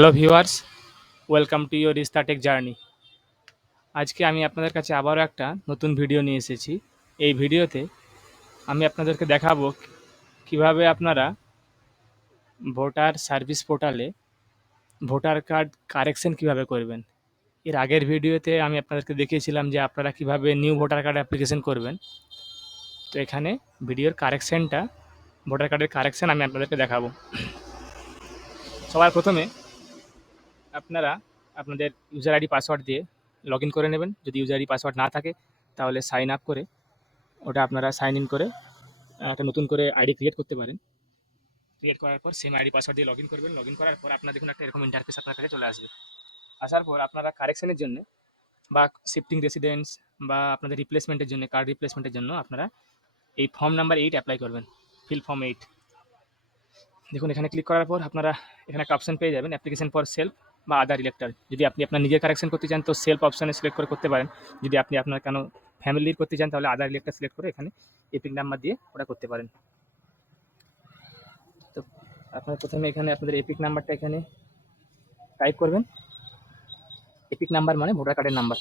Hello viewers, welcome to your Rista tech journey. আজকে আমি আপনাদের কাছে আবারও একটা নতুন ভিডিও নিয়ে এসেছি। এই ভিডিওতে আমি আপনাদেরকে দেখাবো কিভাবে আপনারা ভোটার সার্ভিস পোর্টালে ভোটার কার্ড কারেকশন কিভাবে করবেন। এর আগের ভিডিওতে আমি আপনাদেরকে দেখিয়েছিলাম যে আপনারা কিভাবে নিউ ভোটার কার্ড অ্যাপ্লিকেশন করবেন। তো এখানে ভিডিওর কারেকশনটা, ভোটার কার্ডের কারেকশন আমি আপনাদেরকে দেখাবো। সবার প্রথমে আপনারা আপনাদের ইউজার আইডি পাসওয়ার্ড দিয়ে লগ ইন করে নেবেন। যদি ইউজার আইডি পাসওয়ার্ড না থাকে তাহলে সাইন আপ করে ওটা আপনারা সাইন ইন করে একটা নতুন করে আইডি ক্রিয়েট করতে পারেন। ক্রিয়েট করার পর সেম আইডি পাসওয়ার্ড দিয়ে লগ ইন করবেন। লগ ইন করার পর আপনার দেখুন একটা এরকম ইন্টারফেস আপনার কাছে চলে আসবে। আসার পর আপনারা কারেকশনের জন্য বা শিফটিং রেসিডেন্স বা আপনাদের রিপ্লেসমেন্টের জন্য, কার্ড রিপ্লেসমেন্টের জন্য আপনারা এই ফর্ম নাম্বার 8 অ্যাপ্লাই করবেন, ফিল ফর্ম 8। দেখুন এখানে ক্লিক করার পর আপনারা এখানে একটা অপশন পেয়ে যাবেন, অ্যাপ্লিকেশন ফর সেলফ বা আদার ইলেক্টর। যদি আপনি আপনার নিজের কারেকশন করতে চান তো সেলফ অপশানে সিলেক্ট করে করতে পারেন। যদি আপনি আপনার কেন ফ্যামিলির করতে চান তাহলে আদার ইলেক্টর সিলেক্ট করে এখানে এপিক নাম্বার দিয়ে ওটা করতে পারেন। তো আপনারা প্রথমে এখানে আপনাদের এপিক নাম্বারটা এখানে টাইপ করবেন। এপিক নাম্বার মানে ভোটার কার্ডের নাম্বার।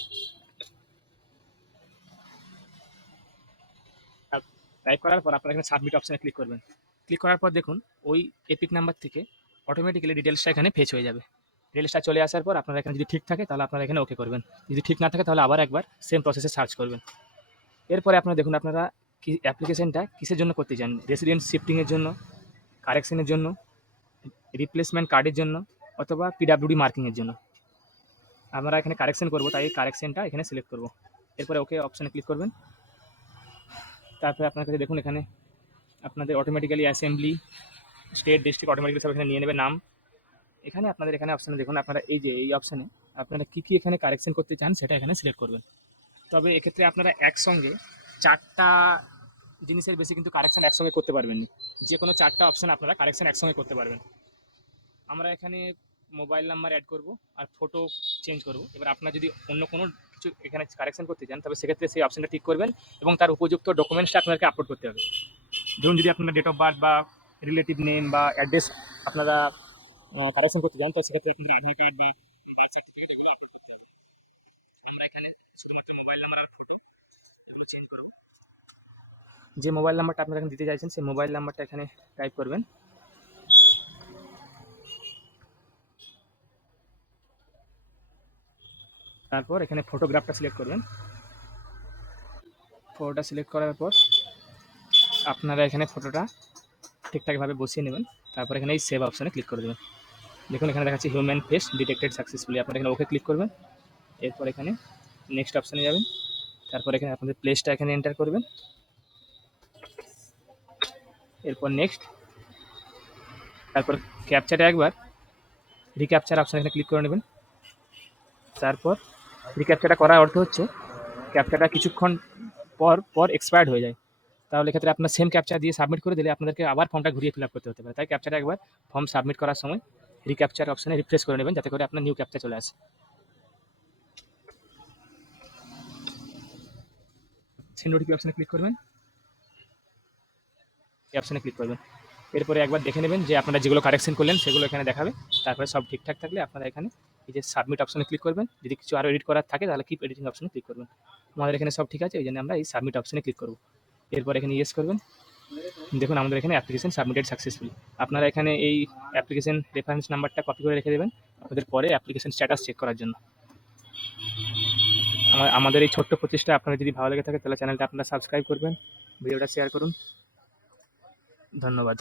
টাইপ করার পর আপনারা এখানে সাবমিট অপশানে ক্লিক করবেন। ক্লিক করার পর দেখুন ওই এপিক নাম্বার থেকে অটোমেটিক্যালি ডিটেলসটা এখানে ফেচ হয়ে যাবে। ডিটেলসটা চলে আসার পর আপনারা এখানে যদি ঠিক থাকে তাহলে আপনারা এখানে ওকে করবেন। যদি ঠিক না থাকে তাহলে আবার একবার সেম প্রসেসে সার্চ করবেন। এরপরে আপনারা দেখুন আপনারা কি অ্যাপ্লিকেশনটা কিসের জন্য করতে চান, রেসিডেন্ট শিফটিংয়ের জন্য, কারেকশনের জন্য, রিপ্লেসমেন্ট কার্ডের জন্য অথবা পিডাব্লিউডি মার্কিংয়ের জন্য। আমরা এখানে কারেকশন করবো তাই এই কারেকশনটা এখানে সিলেক্ট করবো। এরপরে ওকে অপশানে ক্লিক করবেন। তারপরে আপনার কাছে দেখুন এখানে আপনাদের automatically assembly, state, district automatically সব এখানে নিয়ে নেবে নাম। এখানে আপনাদের এখানে অপশানে দেখুন আপনারা এই যে এই অপশানে আপনারা কী এখানে কারেকশন করতে চান সেটা এখানে সিলেক্ট করবেন। তবে এক্ষেত্রে আপনারা একসঙ্গে 4টা জিনিসের বেশি কিন্তু কারেকশন একসঙ্গে করতে পারবেন না। যে কোনো 4টা অপশান আপনারা কারেকশন একসঙ্গে করতে পারবেন। আমরা এখানে মোবাইল নাম্বার অ্যাড করব আর ফটো চেঞ্জ করব। এবার আপনার যদি অন্য কোনো কিছু এখানে কারেকশন করতে চান তবে সেক্ষেত্রে সেই অপশানটা ঠিক করবেন এবং তার উপযুক্ত ডকুমেন্টসটা আপনাকে আপলোড করতে হবে। ধরুন যদি আপনার ডেট অফ বার্থ বা রিলেটিভ নেম বা অ্যাড্রেস আপনারা কারেকশন করতে চান তো সেক্ষেত্রে আপনাদের আধার কার্ড বা বার্থ সার্টিফিকেট এগুলো আপলোড করতে হবে। আমরা এখানে শুধুমাত্র মোবাইল নাম্বার আর ফটো এগুলো চেঞ্জ করব। যে মোবাইল নাম্বারটা আপনারা এখানে দিতে চাইছেন সেই মোবাইল নাম্বারটা এখানে টাইপ করবেন। তারপর এখানে ফটোগ্রাফটা সিলেক্ট করবেন। ফটোটা সিলেক্ট করার পর আপনারা এখানে ফটোটা ঠিকঠাকভাবে বসিয়ে নেবেন। তারপর এখানে এই সেভ অপশানে ক্লিক করে দেবেন। দেখুন এখানে দেখাচ্ছে হিউম্যান ফেস ডিটেক্টেড সাকসেসফুলি। আপনারা এখানে ওকে ক্লিক করবেন। এরপর এখানে নেক্সট অপশানে যাবেন। তারপর এখানে আপনাদের প্লেসটা এখানে এন্টার করবেন। এরপর নেক্সট, তারপর ক্যাপচাটা একবার রিক্যাপচার অপশানে এখানে ক্লিক করে নেবেন। তারপর রিক্যাপচাটা করার অর্থ হচ্ছে ক্যাপচাটা কিছুক্ষণ পর এক্সপায়ার্ড হয়ে যায়। তাহলে এক্ষেত্রে আপনার সেম ক্যাপচা দিয়ে সাবমিট করে দিলে আপনাদেরকে আবার ফর্মটা ঘুরিয়ে ফিল আপ করতে হতে পারে। তাই ক্যাপচাটা একবার ফর্ম সাবমিট করার সময় রিক্যাপচার অপশানে রিফ্রেশ করে নেবেন যাতে করে আপনার নিউ ক্যাপচা চলে আসে। সেন্ড ওটিপি অপশানে ক্লিক করবেন। এই অপশানে ক্লিক করবেন। এরপরে একবার দেখে নেবেন যে আপনারা যেগুলো কারেকশন করলেন সেগুলো এখানে দেখাবে। তারপরে সব ঠিকঠাক থাকলে আপনারা এখানে এই যে সাবমিট অপশানে ক্লিক করবেন। যদি কিছু আরও এডিট করার থাকে তাহলে কিপ এডিটিং অপশানে ক্লিক করবেন। আমাদের এখানে সব ঠিক আছে, এই জন্য আমরা এই সাবমিট অপশানে ক্লিক করব। এরপর এখানে ইয়েস করবেন। দেখুন আমাদের এখানে অ্যাপ্লিকেশন সাবমিটেড সাকসেসফুলি। আপনারা এখানে এই অ্যাপ্লিকেশন রেফারেন্স নাম্বারটা কপি করে রেখে দেবেন আপনাদের পরে অ্যাপ্লিকেশন স্ট্যাটাস চেক করার জন্য। আমাদের এই ছোট্ট প্রচেষ্টা আপনাদের যদি ভালো লেগে থাকে তাহলে চ্যানেলটা আপনারা সাবস্ক্রাইব করবেন, ভিডিওটা শেয়ার করুন। ধন্যবাদ।